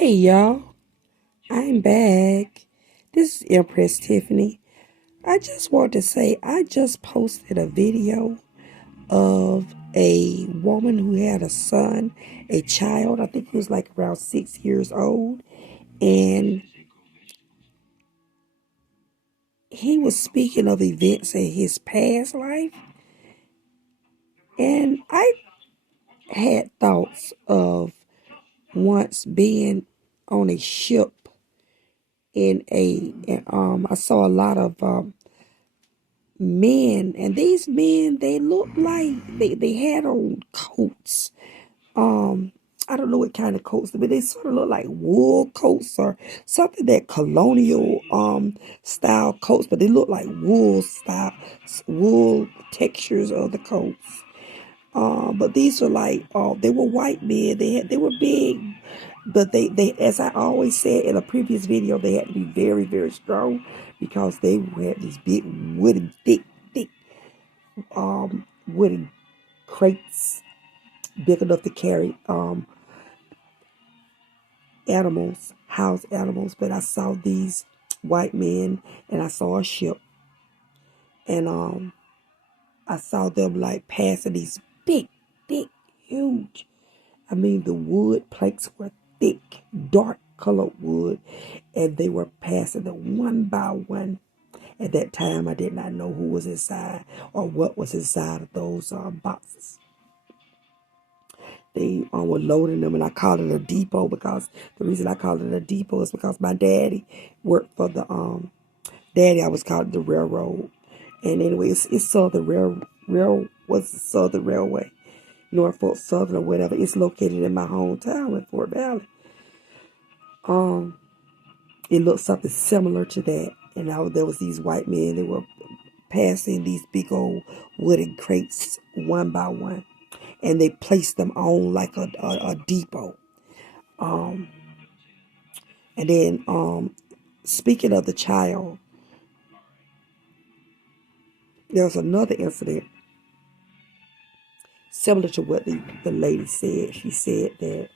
Hey y'all, I'm back. This is Empress Tiffany. I just want to say I just posted a video of a woman who had a son, a child. I think he was like around 6 years old, and he was speaking of events in his past life. And I had thoughts of once being on a ship and I saw a lot of men, and these men, they looked like they had on coats. um I don't know what kind of coats, but they sort of look like wool coats or something, that colonial style coats, but they look like wool textures of the coats. But these were like, they were white men. They were big, but they, as I always said in a previous video, they had to be very, very strong because they had these big wooden, thick wooden crates, big enough to carry animals, house animals. But I saw these white men, and I saw a ship, and I saw them like passing these big, big, huge. I mean, the wood planks were thick, dark colored wood, and they were passing them one by one. At that time, I did not know who was inside or what was inside of those boxes. They were loading them, and I called it a depot because the reason I called it a depot is because my daddy worked for the daddy. I was called the railroad, and anyway, it's Southern what's the Southern Railway, Norfolk Southern or whatever. It's located in my hometown in Fort Valley. It looked something similar to that, and there was these white men. They were passing these big old wooden crates one by one, and they placed them on like a depot. And then, speaking of the child, there was another incident similar to what the lady said. She said that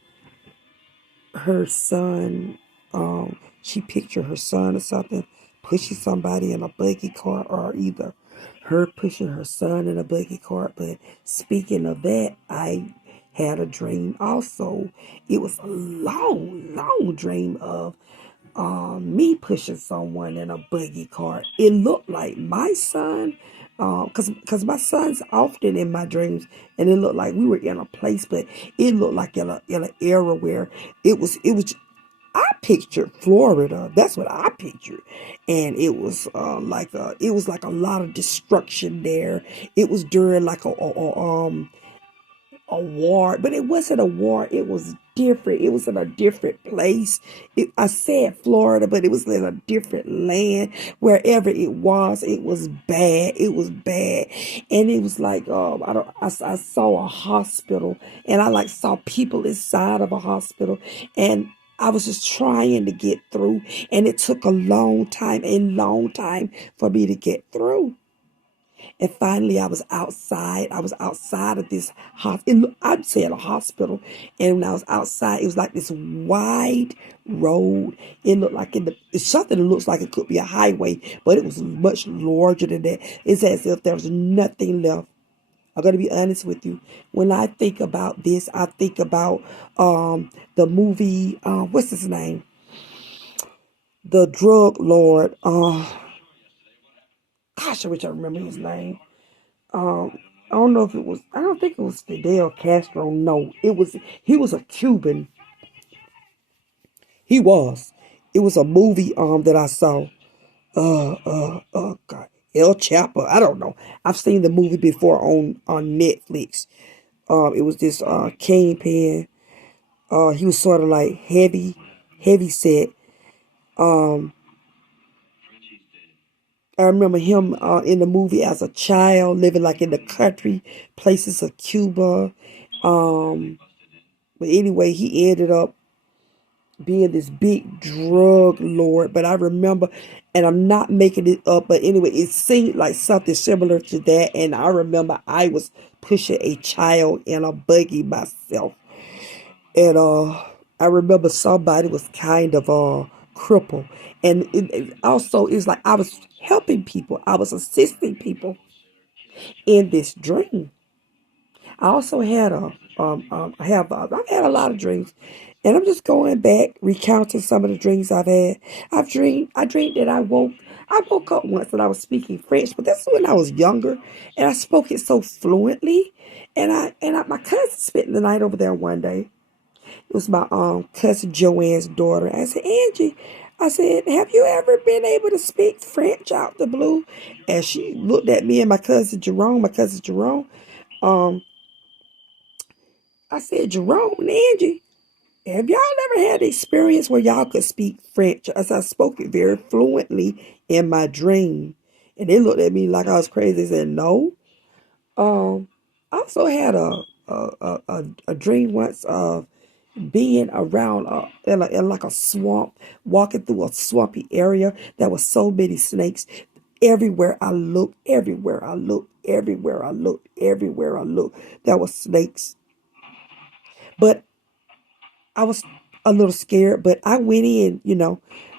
her son, she pictured her son or something pushing somebody in a buggy cart, or either her pushing her son in a buggy cart. But speaking of that, I had a dream also. It was a long, long dream of me pushing someone in a buggy cart. It looked like my son, cause my son's often in my dreams, and it looked like we were in a place, but it looked like in an era where it was. I pictured Florida. That's what I pictured, and it was it was like a lot of destruction there. It was during like a war, but it wasn't a war. It was different. It was in a different place. I said Florida, but it was in a different land. Wherever it was bad. It was bad, and it was like I saw a hospital, and I like saw people inside of a hospital, and I was just trying to get through, and it took a long time for me to get through. And finally, I was outside. I was outside of this hospital. I'd say a hospital. And when I was outside, it was like this wide road. It looked like it's something that looks like it could be a highway, but it was much larger than that. It's as if there was nothing left. I'm going to be honest with you. When I think about this, I think about the movie, what's his name? The drug lord. Gosh, I wish I remember his name. I don't know if it was, I don't think it was Fidel Castro. No, he was a Cuban. He was. It was a movie that I saw. God. El Chapo. I don't know. I've seen the movie before on Netflix. It was this kingpin. He was sort of like heavy set. I remember him in the movie as a child, living like in the country places of Cuba. Um, but anyway, he ended up being this big drug lord. But I remember, and I'm not making it up, but anyway, it seemed like something similar to that. And I remember I was pushing a child in a buggy myself. And I remember somebody was kind of crippled, and it also is like I was helping people, I was assisting people in this dream. I also had I've had a lot of dreams, and I'm just going back recounting some of the dreams I've had. I dreamed that I woke up once and I was speaking French, but that's when I was younger, and I spoke it so fluently. My cousin spent the night over there one day. It was my cousin Joanne's daughter. I said, Angie, I said, have you ever been able to speak French out the blue? And she looked at me and my cousin Jerome. Um, I said, Jerome and Angie, have y'all ever had the experience where y'all could speak French? As I spoke it very fluently in my dream. And they looked at me like I was crazy. They said, no. I also had a dream once of being around in like a swamp, walking through a swampy area. There were so many snakes. Everywhere I looked, everywhere I looked, everywhere I looked, everywhere I looked, there were snakes. But I was a little scared, but I went in,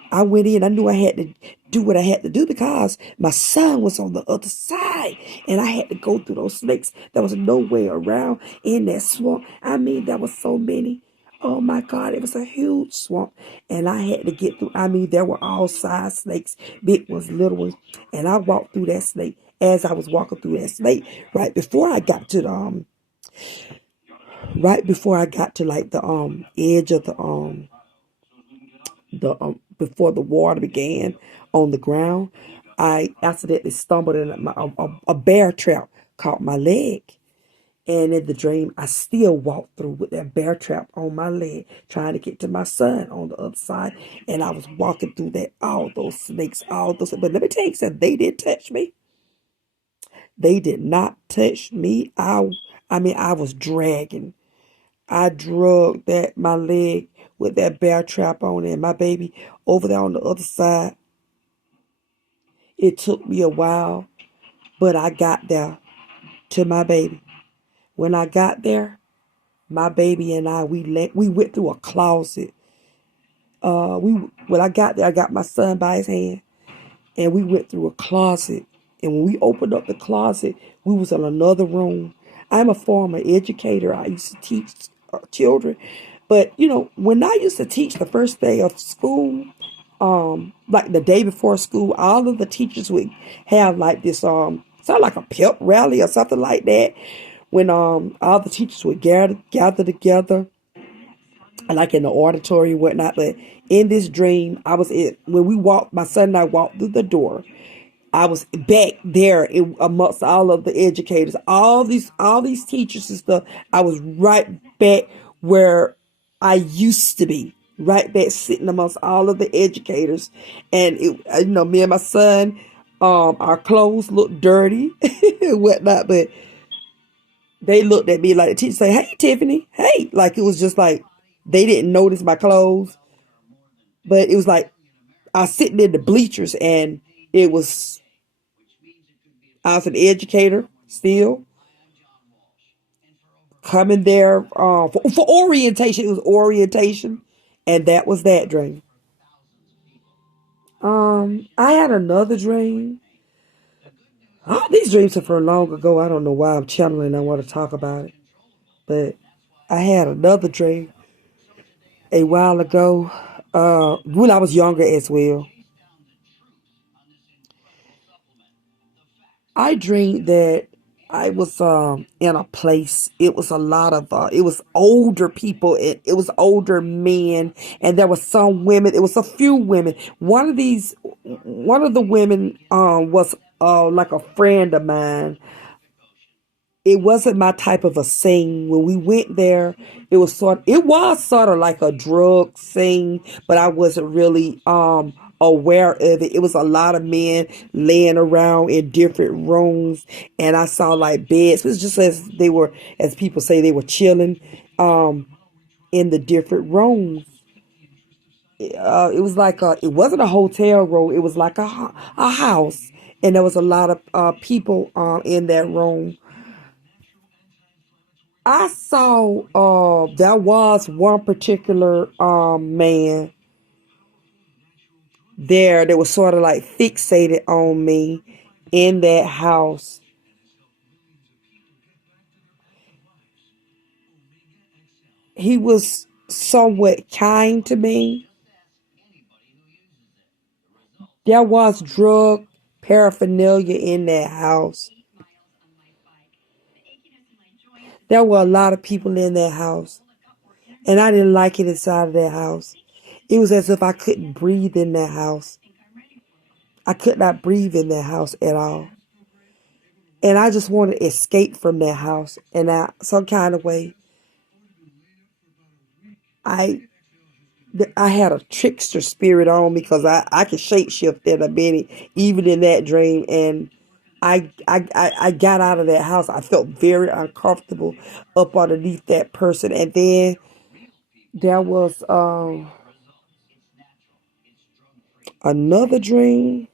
I went in. I knew I had to do what I had to do because my son was on the other side and I had to go through those snakes. There was no way around in that swamp. I mean, there was so many. Oh my God, it was a huge swamp and I had to get through. I mean, there were all size snakes, big ones, little ones. And I walked through that snake. As I was walking through that snake, right before I got to like the edge of the before the water began on the ground, I accidentally stumbled in a bear trap caught my leg. And in the dream, I still walked through with that bear trap on my leg, trying to get to my son on the other side. And I was walking through that, all those snakes, all those. But let me tell you something, they didn't touch me. They did not touch me. I mean, I was dragging. I drug that my leg with that bear trap on it, and my baby over there on the other side. It took me a while, but I got there to my baby. When I got there, my baby and we went through a closet. When I got there, I got my son by his hand, and we went through a closet. And when we opened up the closet, we was in another room. I'm a former educator. I used to teach children, but when I used to teach the first day of school, like the day before school, all of the teachers would have like this sound like a pep rally or something like that. When all the teachers would gather together, like in the auditorium and whatnot. But in this dream, I was when we walked, my son and I walked through the door. I was back there amongst all of the educators, all these teachers and stuff. I was right back where I used to be, right back sitting amongst all of the educators, and me and my son, our clothes looked dirty and whatnot, but they looked at me like the teacher say, "Hey, Tiffany, hey," like it was just like they didn't notice my clothes, but it was like I was sitting in the bleachers and it was. I was an educator still coming there for orientation. It was orientation, and that was that dream. I had another dream. Oh, these dreams are from long ago. I don't know why I'm channeling. I want to talk about it, but I had another dream a while ago. When I was younger as well. I dreamed that I was in a place. It was a lot of it was older people. It was older men, and there was some women. It was a few women. One of the women was like a friend of mine. It wasn't my type of a scene. When we went there, it was sort of like a drug scene, but I wasn't really aware of it. It was a lot of men laying around in different rooms, and I saw like beds. It was just as people say, they were chilling in the different rooms. It was like it wasn't a hotel room. It was like a house, and there was a lot of people in that room. I saw there was one particular man there that was sort of like fixated on me in that house. He was somewhat kind to me. There was drug paraphernalia in that house. There were a lot of people in that house, and I didn't like it inside of that house. It was as if I couldn't breathe in that house. I could not breathe in that house at all. And I just wanted to escape from that house. And some kind of way, I I had a trickster spirit on me because I could shapeshift in a minute, even in that dream. And I got out of that house. I felt very uncomfortable up underneath that person. And then there was another dream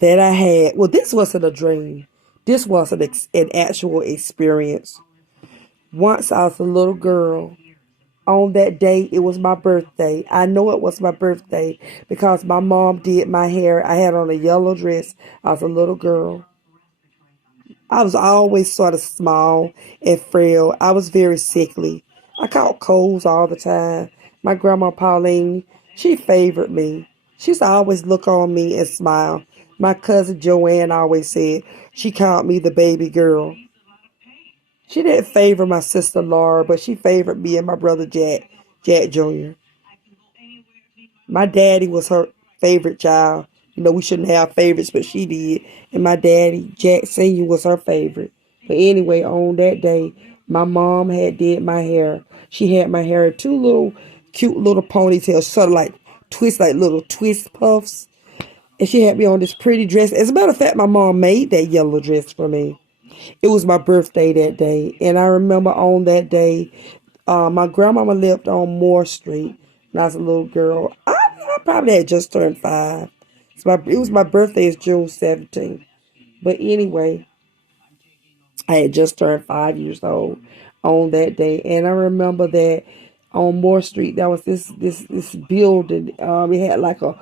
that I had. Well, this wasn't a dream. This was an actual experience. Once I was a little girl. On that day, it was my birthday. I know it was my birthday because my mom did my hair. I had on a yellow dress. I was a little girl. I was always sort of small and frail. I was very sickly. I caught colds all the time. My grandma Pauline, she favored me. She used to always look on me and smile. My cousin Joanne always said she called me the baby girl. She didn't favor my sister Laura, but she favored me and my brother Jack Jr. My daddy was her favorite child. You know, we shouldn't have favorites, but she did. And my daddy, Jack Sr., was her favorite. But anyway, on that day, my mom had did my hair. She had my hair in two little cute little ponytails, sort of like like little twist puffs. And she had me on this pretty dress. As a matter of fact, my mom made that yellow dress for me. It was my birthday that day. And I remember on that day, my grandmama lived on Moore Street when I was a little girl. I probably had just turned 5. It was my birthday is June 17th. But anyway, I had just turned 5 years old on that day. And I remember that on Moore Street, there was this building. It had like a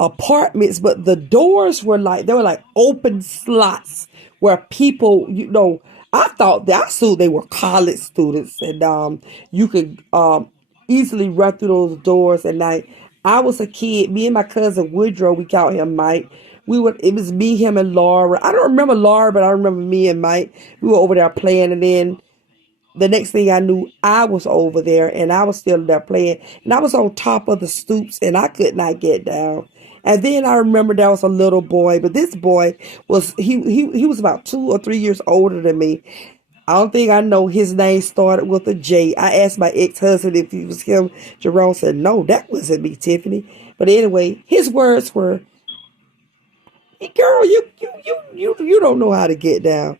apartments, but the doors were like, they were like open slots where people, I thought that I assumed they were college students, and you could easily run through those doors. And like, I was a kid, me and my cousin Woodrow, we called him Mike. It was me, him, and Laura. I don't remember Laura, but I remember me and Mike. We were over there playing, and then the next thing I knew, I was over there and I was still there playing. And I was on top of the stoops and I could not get down. And then I remember there was a little boy, but this boy he was about 2 or 3 years older than me. I don't think I know his name started with a J. I asked my ex-husband if he was him. Jerome said, no, that wasn't me, Tiffany. But anyway, his words were, hey, girl, you don't know how to get down.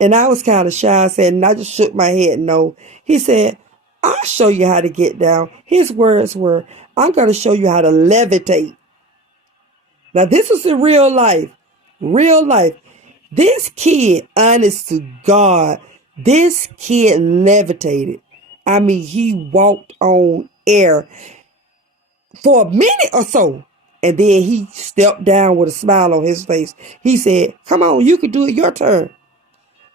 And I was kind of shy. I said, and I just shook my head no. He said, I'll show you how to get down. His words were, I'm going to show you how to levitate. Now, this was in real life. Real life. This kid, honest to God, this kid levitated. I mean, he walked on air for a minute or so. And then he stepped down with a smile on his face. He said, come on, you can do it, your turn.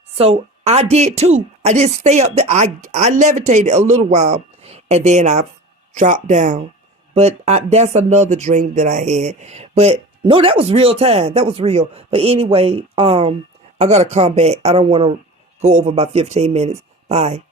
So I did too. I didn't stay up there. I levitated a little while and then I dropped down. But that's another dream that I had. But no, that was real time. That was real. But anyway, I gotta come back. I don't want to go over by 15 minutes. Bye.